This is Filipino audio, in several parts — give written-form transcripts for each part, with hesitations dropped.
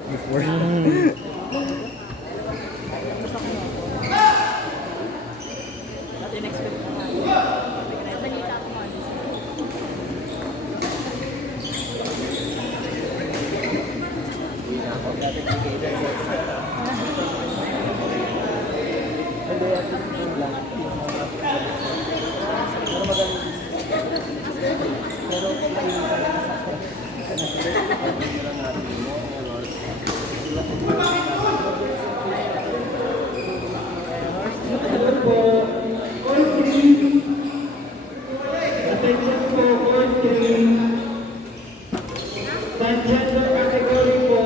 Before. Not in-expect naman. Balita ko man. Hindi, at least yun lang. Pero magaling. Pero kung hindi ka lang sa Transgender category po,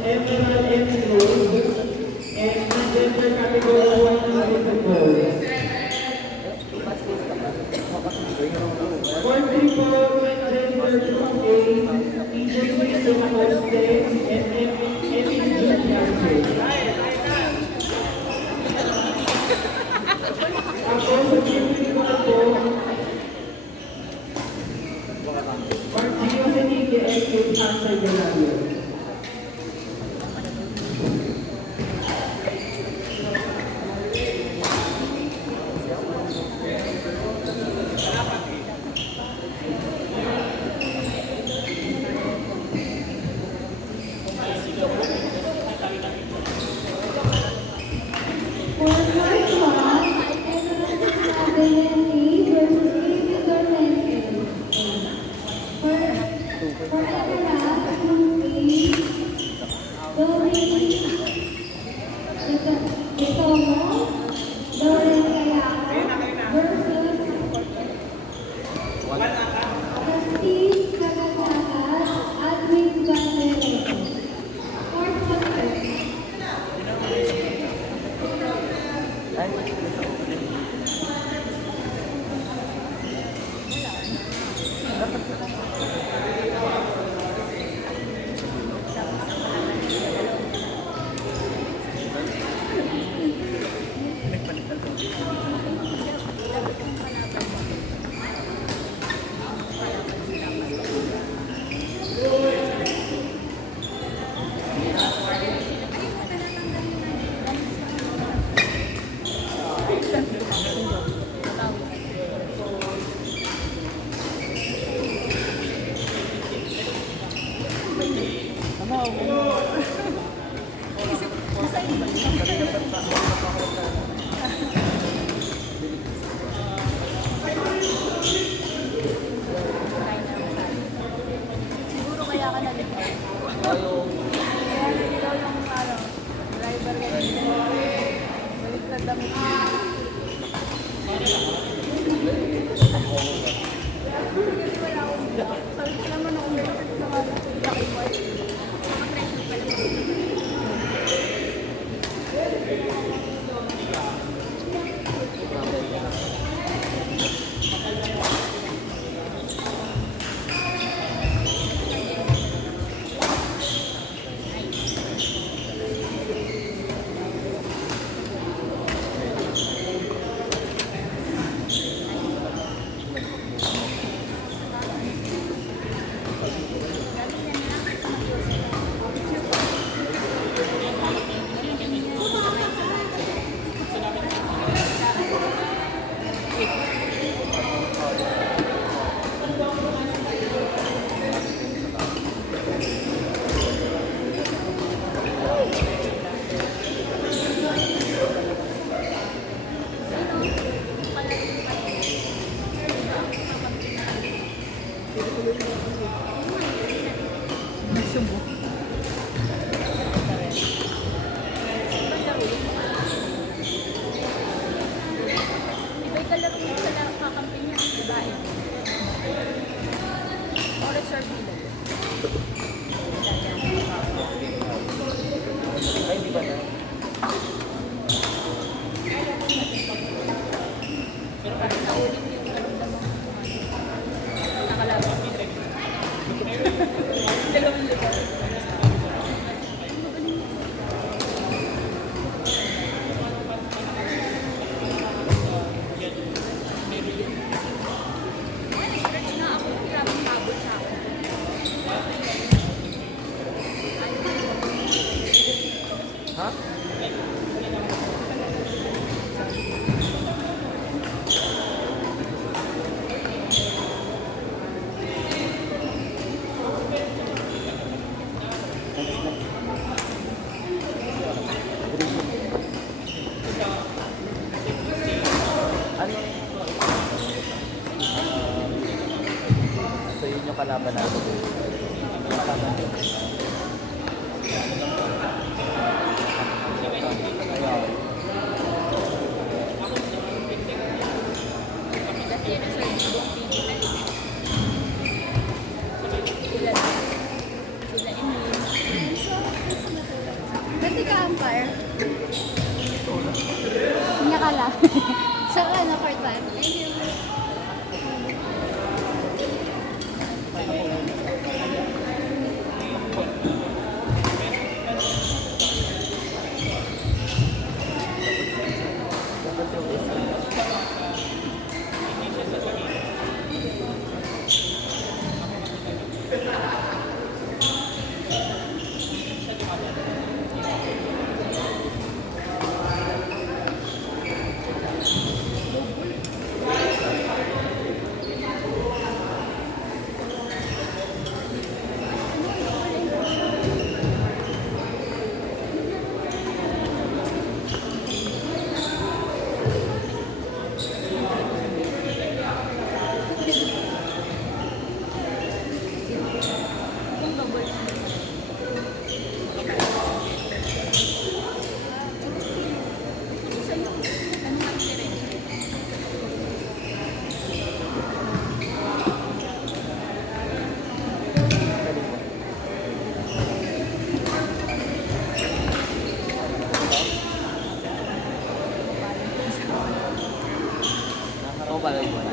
Emerald and Rose, and transgender category 1 po. 43 po, transgender 2A, EJ Wilson Jose, and Emily Juniorse. Tapos sa Jimmy po, Martino Senike and Kate Hansel Bernardo. Siguro kaya ka nalito. Kaya nalito yung driver ka dito. Balik na damit mo. Sabi ko naman ako bakit sa mga laki white. Mga treasure pala. Hindi ka umpire. Hindi ka lang. Sa ano, part 1. Thank you. Ako pala yun.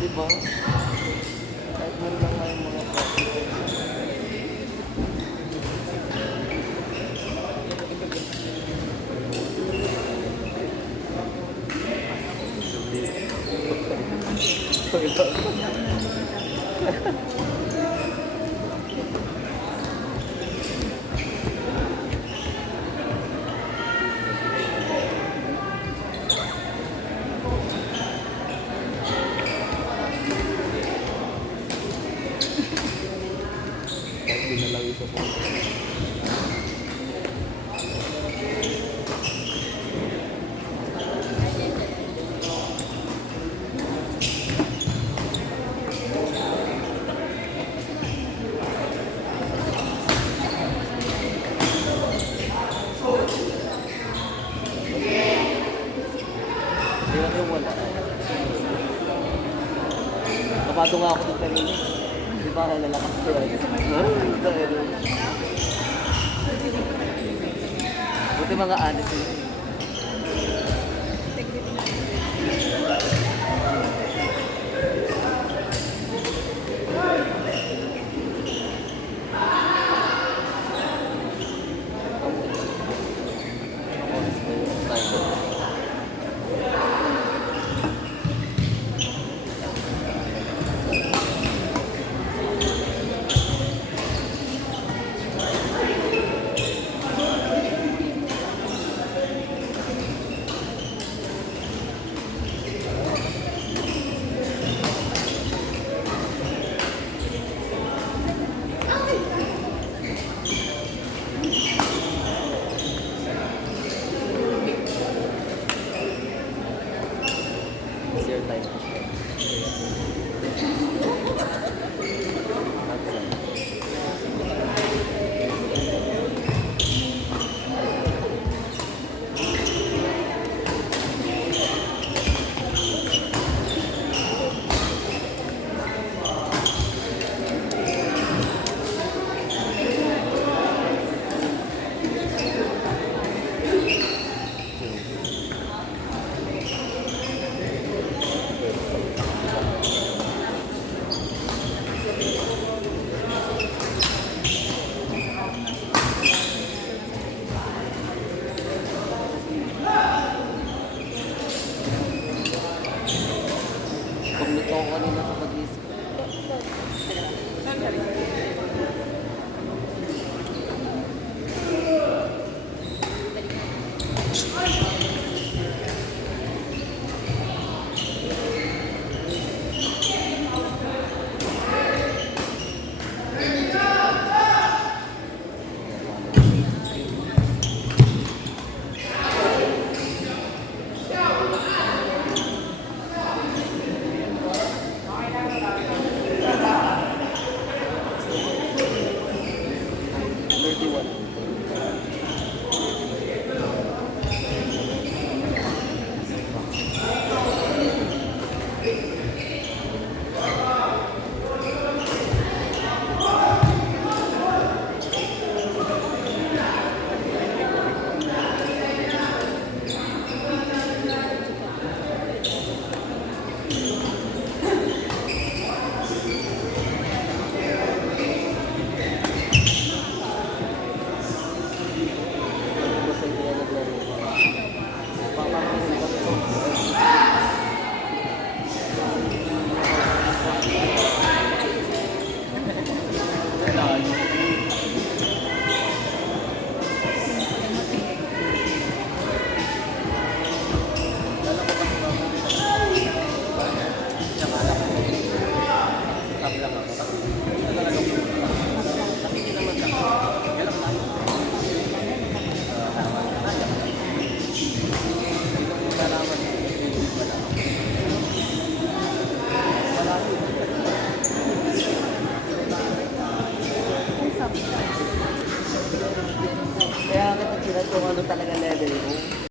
Diba? Kahit man lang nga yung mga practices. Kahit di na lang isa po. Hindi na yung wala. Kapado nga ako dito kanina. Di ba lalakas ko yan? Buti Ito mga honest yun. Integrity natin. It's your time to share. That's it. Pagluto ko kanina sa pag-isip. Kaya kita sila kung ano talaga level mo.